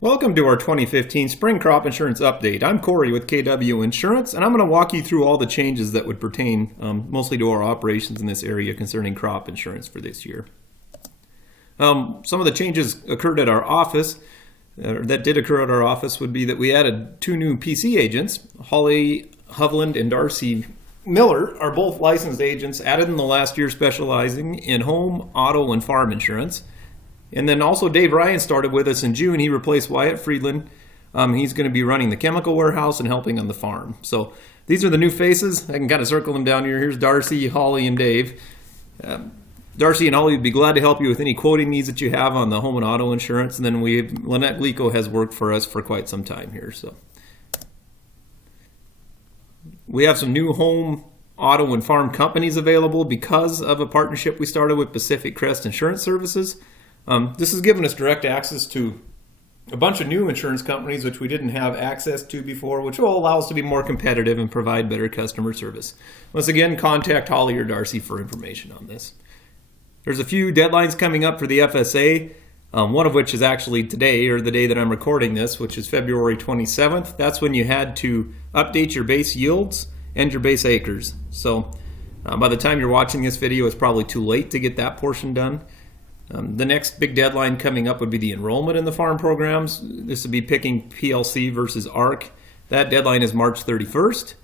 Welcome to our 2015 Spring Crop Insurance Update. I'm Corey with KW Insurance, and I'm going to walk you through all the changes that would pertain mostly to our operations in this area concerning crop insurance for this year. Some of the changes occurred at our office, that did occur at our office, would be that we added two new PC agents. Holly Hovland and Darcy Miller are both licensed agents added in the last year specializing in home, auto, and farm insurance. And then also Dave Ryan started with us in June. He replaced Wyatt Friedland. He's going to be running the chemical warehouse and helping on the farm. So these are the new faces. I can kind of circle them down here. Here's Darcy, Holly, and Dave. Darcy and Holly would be glad to help you with any quoting needs that you have on the home and auto insurance. And then Lynette Glico has worked for us for quite some time here. So we have some new home, auto, and farm companies available because of a partnership we started with Pacific Crest Insurance Services. This has given us direct access to a bunch of new insurance companies which we didn't have access to before, which will allow us to be more competitive and provide better customer service. Once again, contact Holly or Darcy for information on this. There's a few deadlines coming up for the FSA, one of which is actually today, or the day that I'm recording this, which is February 27th. That's when you had to update your base yields and your base acres. So by the time you're watching this video, it's probably too late to get that portion done. The next big deadline coming up would be the enrollment in the farm programs. This would be picking PLC versus ARC. That deadline is March 31st.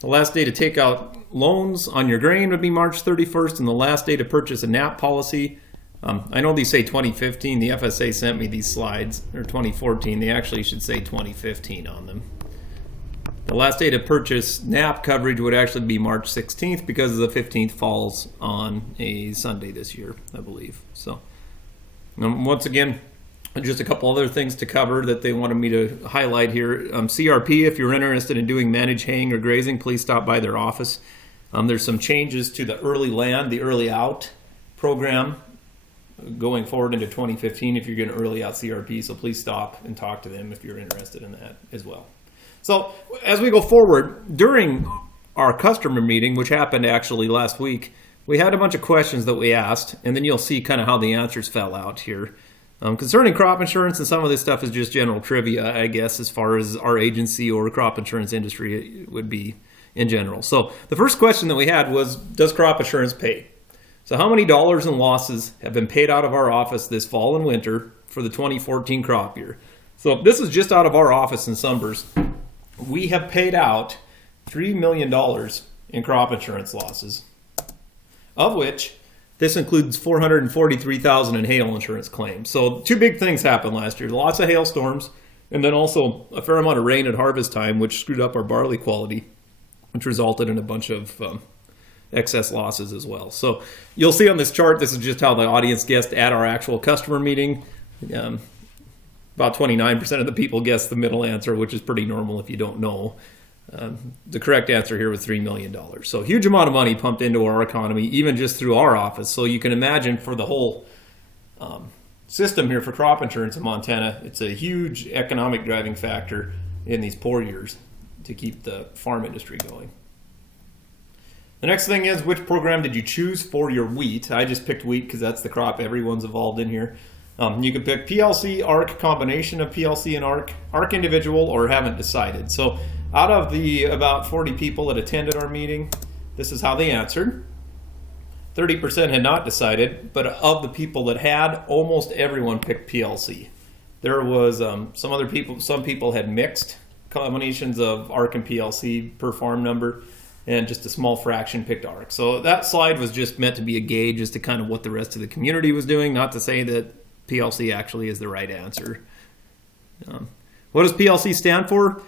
The last day to take out loans on your grain would be March 31st, and the last day to purchase a NAP policy. I know these say 2015. The FSA sent me these slides, or 2014. They actually should say 2015 on them. The last day to purchase NAP coverage would actually be March 16th because the 15th falls on a Sunday this year, I believe. So once again, just a couple other things to cover that they wanted me to highlight here. CRP, if you're interested in doing managed haying or grazing, please stop by their office. There's some changes to the early land, the early out program going forward into 2015 if you're going to early out CRP. So please stop and talk to them if you're interested in that as well. So as we go forward, during our customer meeting, which happened actually last week, we had a bunch of questions that we asked, and then you'll see kind of how the answers fell out here. Concerning crop insurance, and some of this stuff is just general trivia, I guess, as far as our agency or crop insurance industry would be in general. So the first question that we had was, does crop insurance pay? So how many dollars in losses have been paid out of our office this fall and winter for the 2014 crop year? So this is just out of our office in Sumbers. We have paid out $3 million in crop insurance losses, of which this includes $443,000 in hail insurance claims. So two big things happened last year. Lots of hailstorms, and then also a fair amount of rain at harvest time, which screwed up our barley quality, which resulted in a bunch of excess losses as well. So you'll see on this chart, this is just how the audience guessed at our actual customer meeting. About 29% of the people guessed the middle answer, which is pretty normal if you don't know. The correct answer here was $3 million. So a huge amount of money pumped into our economy, even just through our office. So you can imagine for the whole system here for crop insurance in Montana, it's a huge economic driving factor in these poor years to keep the farm industry going. The next thing is, which program did you choose for your wheat? I just picked wheat because that's the crop everyone's involved in here. You can pick PLC, ARC, combination of PLC and ARC, ARC individual, or haven't decided. So out of the about 40 people that attended our meeting, this is how they answered. 30% had not decided, but of the people that had, almost everyone picked PLC. There was some people had mixed combinations of ARC and PLC per farm number, and just a small fraction picked ARC. So that slide was just meant to be a gauge as to kind of what the rest of the community was doing, not to say that PLC actually is the right answer. What does PLC stand for?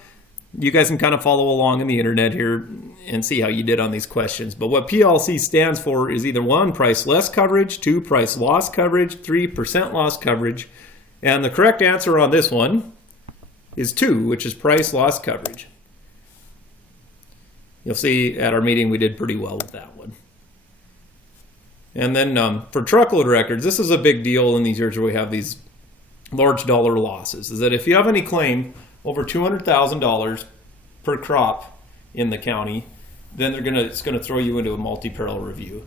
You guys can kind of follow along in the internet here and see how you did on these questions. But what PLC stands for is either 1, price less coverage, 2, price loss coverage, 3, percent loss coverage. And the correct answer on this one is 2, which is price loss coverage. You'll see at our meeting we did pretty well with that one. And then for truckload records, this is a big deal in these years where we have these large dollar losses, is that if you have any claim over $200,000 per crop in the county, then it's going to throw you into a multi-peril review.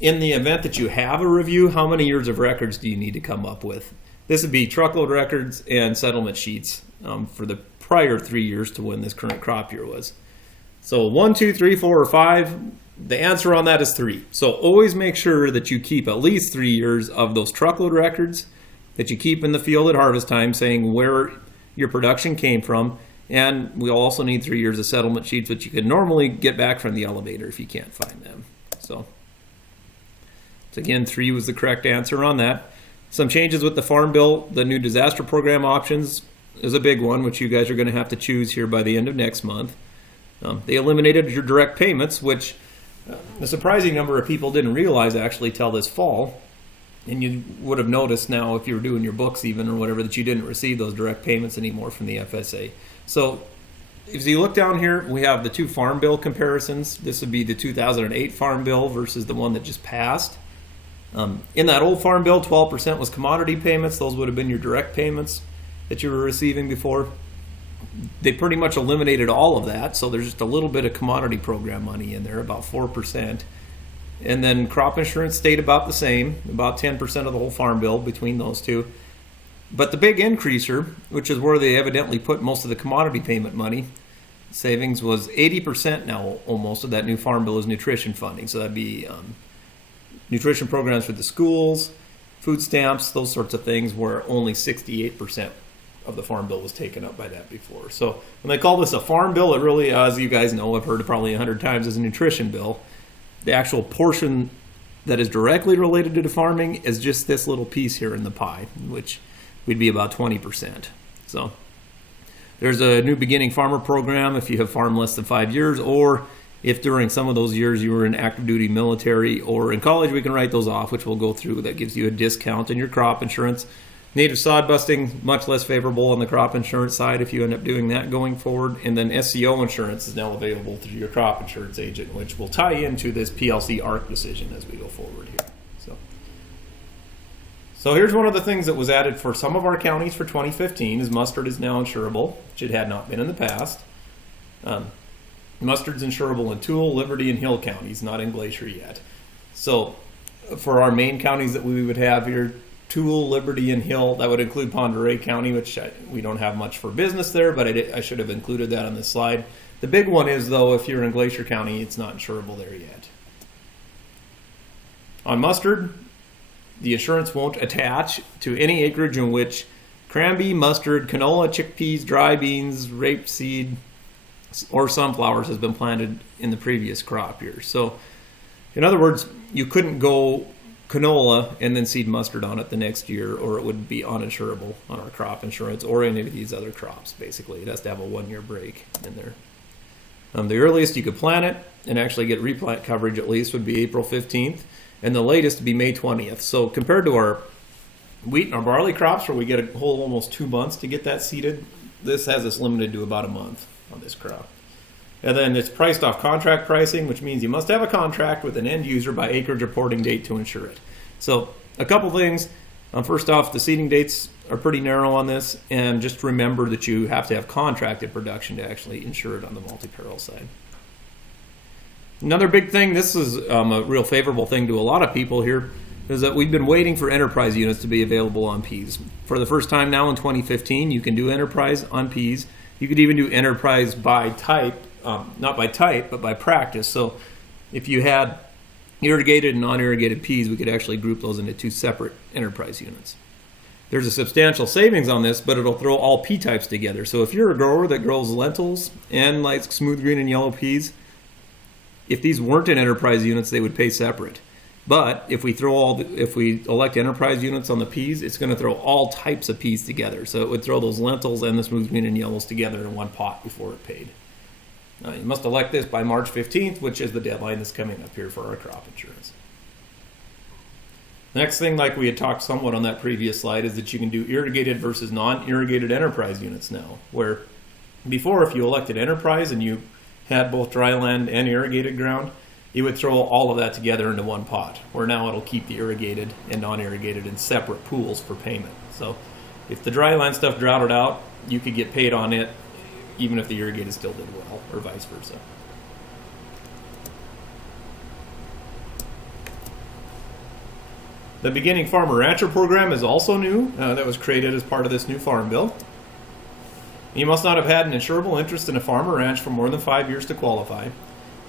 In the event that you have a review, how many years of records do you need to come up with? this would be truckload records and settlement sheets for the prior 3 years to when this current crop year was. So 1, 2, 3, 4, or 5. The answer on that is 3. So always make sure that you keep at least 3 years of those truckload records that you keep in the field at harvest time, saying where your production came from. And we'll also need 3 years of settlement sheets, which you can normally get back from the elevator if you can't find them. So again, 3 was the correct answer on that. Some changes with the Farm Bill. The new disaster program options is a big one, which you guys are going to have to choose here by the end of next month. They eliminated your direct payments, which a surprising number of people didn't realize actually till this fall. And you would have noticed now if you were doing your books even or whatever that you didn't receive those direct payments anymore from the FSA. So if you look down here, we have the 2 Farm Bill comparisons. This would be the 2008 Farm Bill versus the one that just passed. In that old Farm Bill, 12% was commodity payments. Those would have been your direct payments that you were receiving before. They pretty much eliminated all of that, so there's just a little bit of commodity program money in there, about 4%. And then crop insurance stayed about the same, about 10% of the whole Farm Bill between those two. But the big increaser, which is where they evidently put most of the commodity payment money, savings, was 80% now almost of that new Farm Bill is nutrition funding. So that'd be nutrition programs for the schools, food stamps, those sorts of things, where only 68% of the Farm Bill was taken up by that before. So when they call this a Farm Bill, it really, as you guys know, I've heard it probably 100 times, is a nutrition bill. The actual portion that is directly related to the farming is just this little piece here in the pie, which would be about 20%. So there's a new beginning farmer program if you have farmed less than 5 years, or if during some of those years you were in active duty military or in college, we can write those off, which we'll go through. That gives you a discount in your crop insurance. Native sod busting, much less favorable on the crop insurance side if you end up doing that going forward. And then SCO insurance is now available through your crop insurance agent, which will tie into this PLC ARC decision as we go forward here. So here's one of the things that was added for some of our counties for 2015 is mustard is now insurable, which it had not been in the past. Mustard's insurable in Toole, Liberty, and Hill counties, not in Glacier yet. So for our main counties that we would have here, Toole, Liberty, and Hill, that would include Ponderay County, which we don't have much for business there, but I should have included that on this slide. The big one is, though, if you're in Glacier County, it's not insurable there yet. On mustard, the insurance won't attach to any acreage in which cranberry, mustard, canola, chickpeas, dry beans, rapeseed, or sunflowers has been planted in the previous crop year. So, in other words, you couldn't go canola and then seed mustard on it the next year, or it would be uninsurable on our crop insurance or any of these other crops, basically. It has to have a 1-year break in there. The earliest you could plant it and actually get replant coverage at least would be April 15th, and the latest would be May 20th. So compared to our wheat and our barley crops, where we get a whole almost 2 months to get that seeded, this has us limited to about a month on this crop. And then it's priced off contract pricing, which means you must have a contract with an end user by acreage reporting date to insure it. So a couple things. First off, the seeding dates are pretty narrow on this, and just remember that you have to have contracted production to actually insure it on the multi-peril side. Another big thing, this is a real favorable thing to a lot of people here, is that we've been waiting for enterprise units to be available on peas. For the first time now in 2015, you can do enterprise on peas. You could even do enterprise by type, not by type, but by practice. So if you had irrigated and non-irrigated peas, we could actually group those into 2 separate enterprise units. There's a substantial savings on this, but it'll throw all pea types together. So if you're a grower that grows lentils and like smooth green and yellow peas, if these weren't in enterprise units, they would pay separate. But if we elect enterprise units on the peas, it's going to throw all types of peas together. So it would throw those lentils and the smooth green and yellows together in one pot before it paid. You must elect this by March 15th, which is the deadline that's coming up here for our crop insurance. The next thing, like we had talked somewhat on that previous slide, is that you can do irrigated versus non-irrigated enterprise units now, where before, if you elected enterprise and you had both dry land and irrigated ground, it would throw all of that together into one pot, where now it'll keep the irrigated and non-irrigated in separate pools for payment. So if the dry land stuff droughted out, you could get paid on it even if the irrigated still did well, or vice versa. The Beginning Farmer Rancher program is also new. That was created as part of this new farm bill. You must not have had an insurable interest in a farm or ranch for more than 5 years to qualify.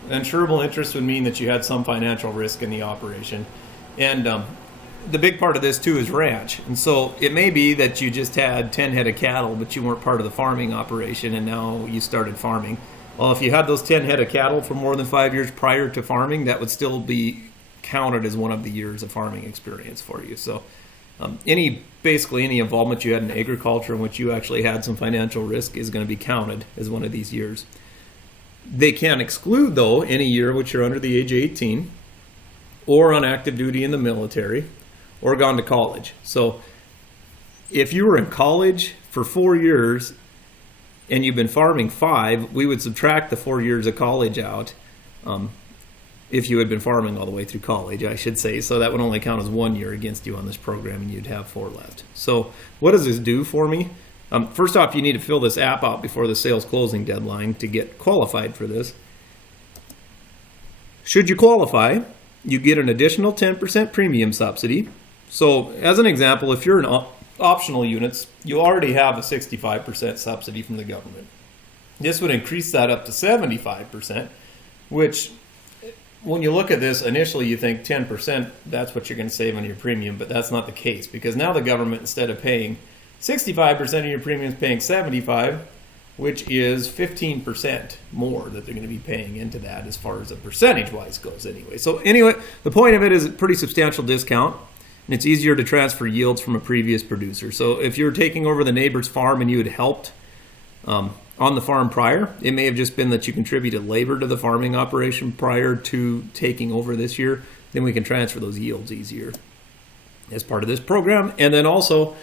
Insurable interest would mean that you had some financial risk in the operation. And the big part of this too is ranch. And so it may be that you just had 10 head of cattle, but you weren't part of the farming operation, and now you started farming. Well, if you had those 10 head of cattle for more than 5 years prior to farming, that would still be counted as one of the years of farming experience for you. So basically any involvement you had in agriculture in which you actually had some financial risk is going to be counted as one of these years. They can exclude, though, any year which you're under the age of 18 or on active duty in the military or gone to college. So if you were in college for 4 years and you've been farming 5, we would subtract the 4 years of college out. If you had been farming all the way through college, I should say. So that would only count as 1 year against you on this program, and you'd have 4 left. So what does this do for me? First off, you need to fill this app out before the sales closing deadline to get qualified for this. Should you qualify, you get an additional 10% premium subsidy. So as an example, if you're in optional units, you already have a 65% subsidy from the government. This would increase that up to 75%, which when you look at this, initially you think 10%, that's what you're going to save on your premium, but that's not the case, because now the government, instead of paying 65% of your premium, is paying 75%, which is 15% more that they're going to be paying into that as far as a percentage-wise goes anyway. So anyway, the point of it is a pretty substantial discount, and it's easier to transfer yields from a previous producer. So if you're taking over the neighbor's farm and you had helped on the farm prior, it may have just been that you contributed labor to the farming operation prior to taking over this year, then we can transfer those yields easier as part of this program. And then also,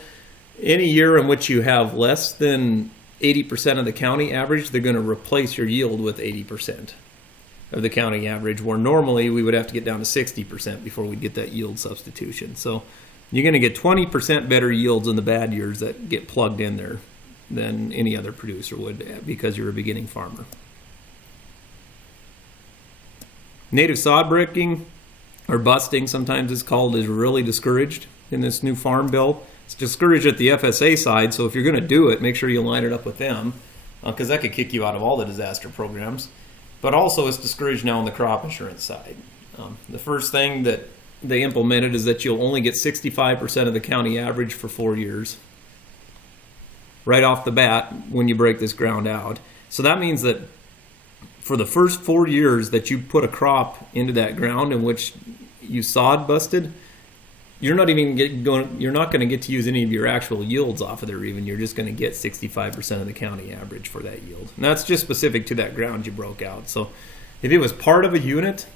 any year in which you have less than 80% of the county average, they're going to replace your yield with 80% of the county average, where normally we would have to get down to 60% before we'd get that yield substitution. So you're going to get 20% better yields in the bad years that get plugged in there than any other producer would, because you're a beginning farmer. Native sod breaking, or busting sometimes it's called, is really discouraged in this new farm bill. It's discouraged at the FSA side, so if you're going to do it, make sure you line it up with them, because that could kick you out of all the disaster programs. But also it's discouraged now on the crop insurance side. The first thing that they implemented is that you'll only get 65% of the county average for 4 years. Right off the bat when you break this ground out. So that means that for the first 4 years that you put a crop into that ground in which you sod busted, you're not going to get to use any of your actual yields off of there even. You're just going to get 65% of the county average for that yield. And that's just specific to that ground you broke out. So if it was part of a unit,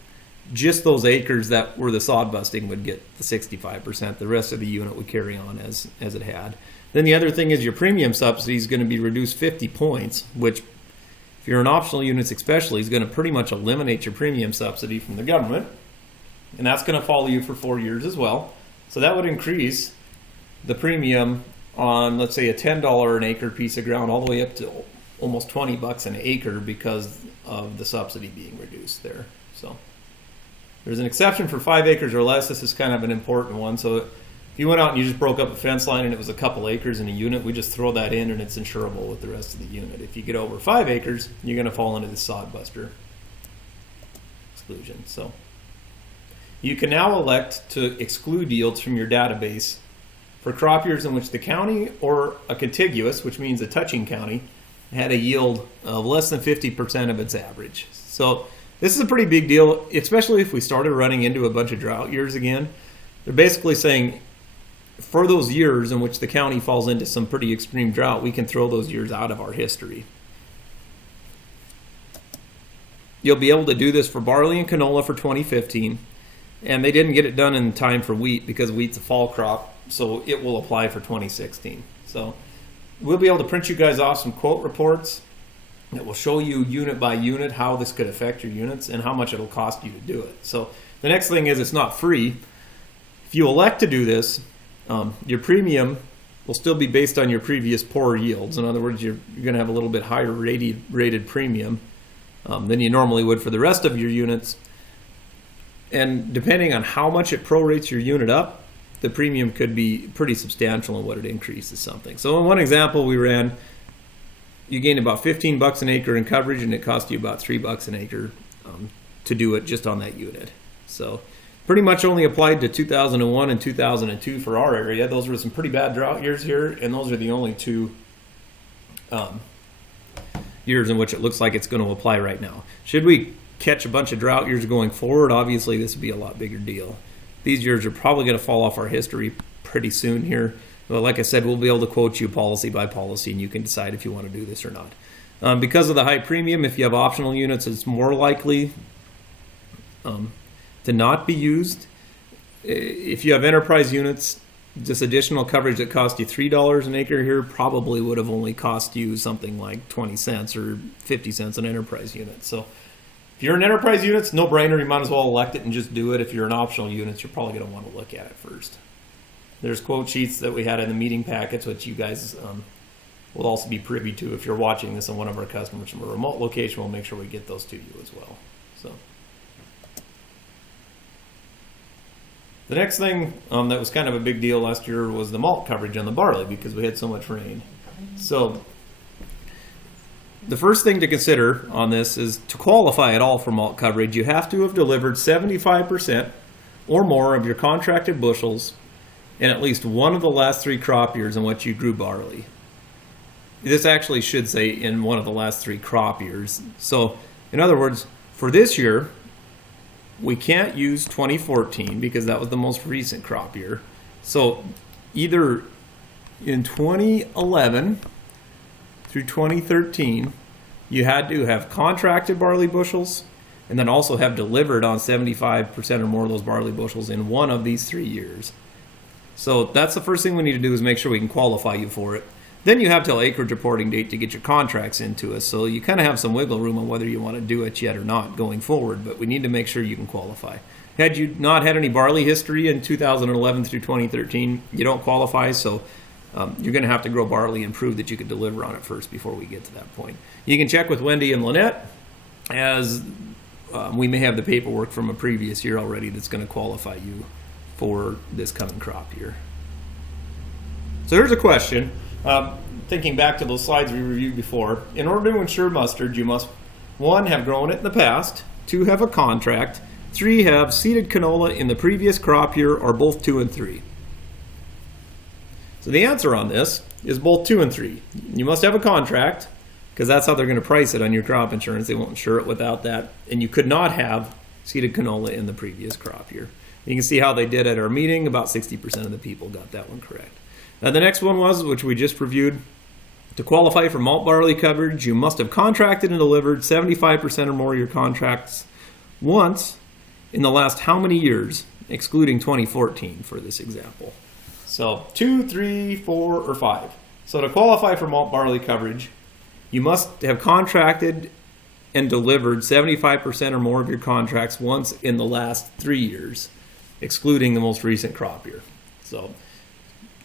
just those acres that were the sod busting would get the 65%. The rest of the unit would carry on as it had. Then the other thing is your premium subsidy is going to be reduced 50 points, which if you're in optional units especially is going to pretty much eliminate your premium subsidy from the government. And that's going to follow you for 4 years as well. So that would increase the premium on, let's say, a $10 an acre piece of ground all the way up to almost $20 an acre because of the subsidy being reduced there. So there's an exception for 5 acres or less. This is kind of an important one. So if you went out and you just broke up a fence line and it was a couple acres in a unit, we just throw that in and it's insurable with the rest of the unit. If you get over 5 acres, you're going to fall into the sod buster exclusion. So you can now elect to exclude yields from your database for crop years in which the county or a contiguous, which means a touching county, had a yield of less than 50% of its average. So this is a pretty big deal, especially if we started running into a bunch of drought years again. They're basically saying for those years in which the county falls into some pretty extreme drought, we can throw those years out of our history. You'll be able to do this for barley and canola for 2015. And they didn't get it done in time for wheat because wheat's a fall crop, so it will apply for 2016. So we'll be able to print you guys off some quote reports that will show you unit by unit how this could affect your units and how much it'll cost you to do it. So the next thing is it's not free. If you elect to do this, your premium will still be based on your previous poor yields. In other words, you're going to have a little bit higher rated premium than you normally would for the rest of your units. And depending on how much it prorates your unit up, the premium could be pretty substantial in what it increases something. So in one example we ran, you gained about $15 an acre in coverage, and it cost you about $3 an acre to do it just on that unit. So pretty much only applied to 2001 and 2002 for our area. Those were some pretty bad drought years here, and those are the only two years in which it looks like it's going to apply right now. Should we catch a bunch of drought years going forward, obviously this would be a lot bigger deal. These years are probably going to fall off our history pretty soon here. But like I said, we'll be able to quote you policy by policy, and you can decide if you want to do this or not. Because of the high premium, if you have optional units, it's more likely to not be used. If you have enterprise units, this additional coverage that cost you $3 an acre here probably would have only cost you something like 20 cents or 50 cents an enterprise unit. So if you're an enterprise unit, it's no brainer. You might as well elect it and just do it. If you're an optional unit, you're probably going to want to look at it first. There's quote sheets that we had in the meeting packets, which you guys will also be privy to. If you're watching this on one of our customers from a remote location, we'll make sure we get those to you as well. So the next thing that was kind of a big deal last year was the malt coverage on the barley, because we had so much rain. So the first thing to consider on this is to qualify at all for malt coverage, you have to have delivered 75% or more of your contracted bushels in at least one of the last 3 crop years in which you grew barley. This actually should say in one of the last 3 crop years. So in other words, for this year, we can't use 2014 because that was the most recent crop year. So either in 2011 through 2013, you had to have contracted barley bushels and then also have delivered on 75% or more of those barley bushels in one of these 3 years. So that's the first thing we need to do, is make sure we can qualify you for it. Then you have till acreage reporting date to get your contracts into us. So you kind of have some wiggle room on whether you want to do it yet or not going forward, but we need to make sure you can qualify. Had you not had any barley history in 2011 through 2013, you don't qualify, so you're going to have to grow barley and prove that you could deliver on it first before we get to that point. You can check with Wendy and Lynette, as we may have the paperwork from a previous year already that's going to qualify you for this coming crop year. So here's a question. Thinking back to those slides we reviewed before, in order to insure mustard, you must 1, have grown it in the past, 2, have a contract, 3, have seeded canola in the previous crop year, or both 2 and 3. So the answer on this is both 2 and 3. You must have a contract, because that's how they're going to price it on your crop insurance. They won't insure it without that. And you could not have seeded canola in the previous crop year. You can see how they did at our meeting. About 60% of the people got that one correct. Now the next one was, which we just reviewed, to qualify for malt barley coverage, you must have contracted and delivered 75% or more of your contracts once in the last how many years, excluding 2014 for this example. So 2, 3, 4, or 5. So to qualify for malt barley coverage, you must have contracted and delivered 75% or more of your contracts once in the last 3 years, excluding the most recent crop year. So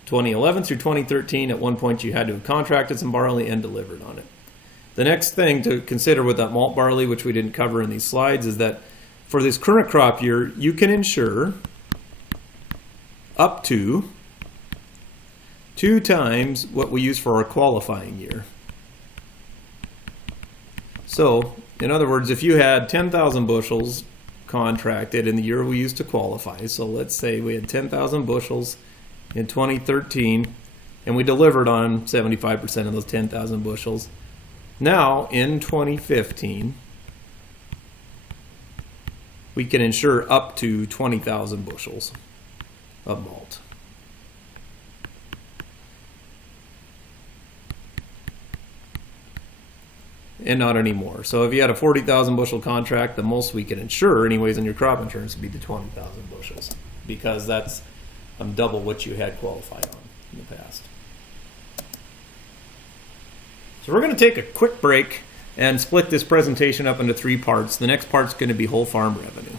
2011 through 2013, at one point you had to have contracted some barley and delivered on it. The next thing to consider with that malt barley, which we didn't cover in these slides, is that for this current crop year, you can insure up to 2 times what we use for our qualifying year. So, in other words, if you had 10,000 bushels contracted in the year we used to qualify, so let's say we had 10,000 bushels in 2013, and we delivered on 75% of those 10,000 bushels. Now, in 2015, we can insure up to 20,000 bushels of malt. And not anymore. So if you had a 40,000 bushel contract, the most we can insure anyways in your crop insurance would be the 20,000 bushels, because that's double what you had qualified on in the past. So we're going to take a quick break and split this presentation up into 3 parts. The next part's going to be whole farm revenue.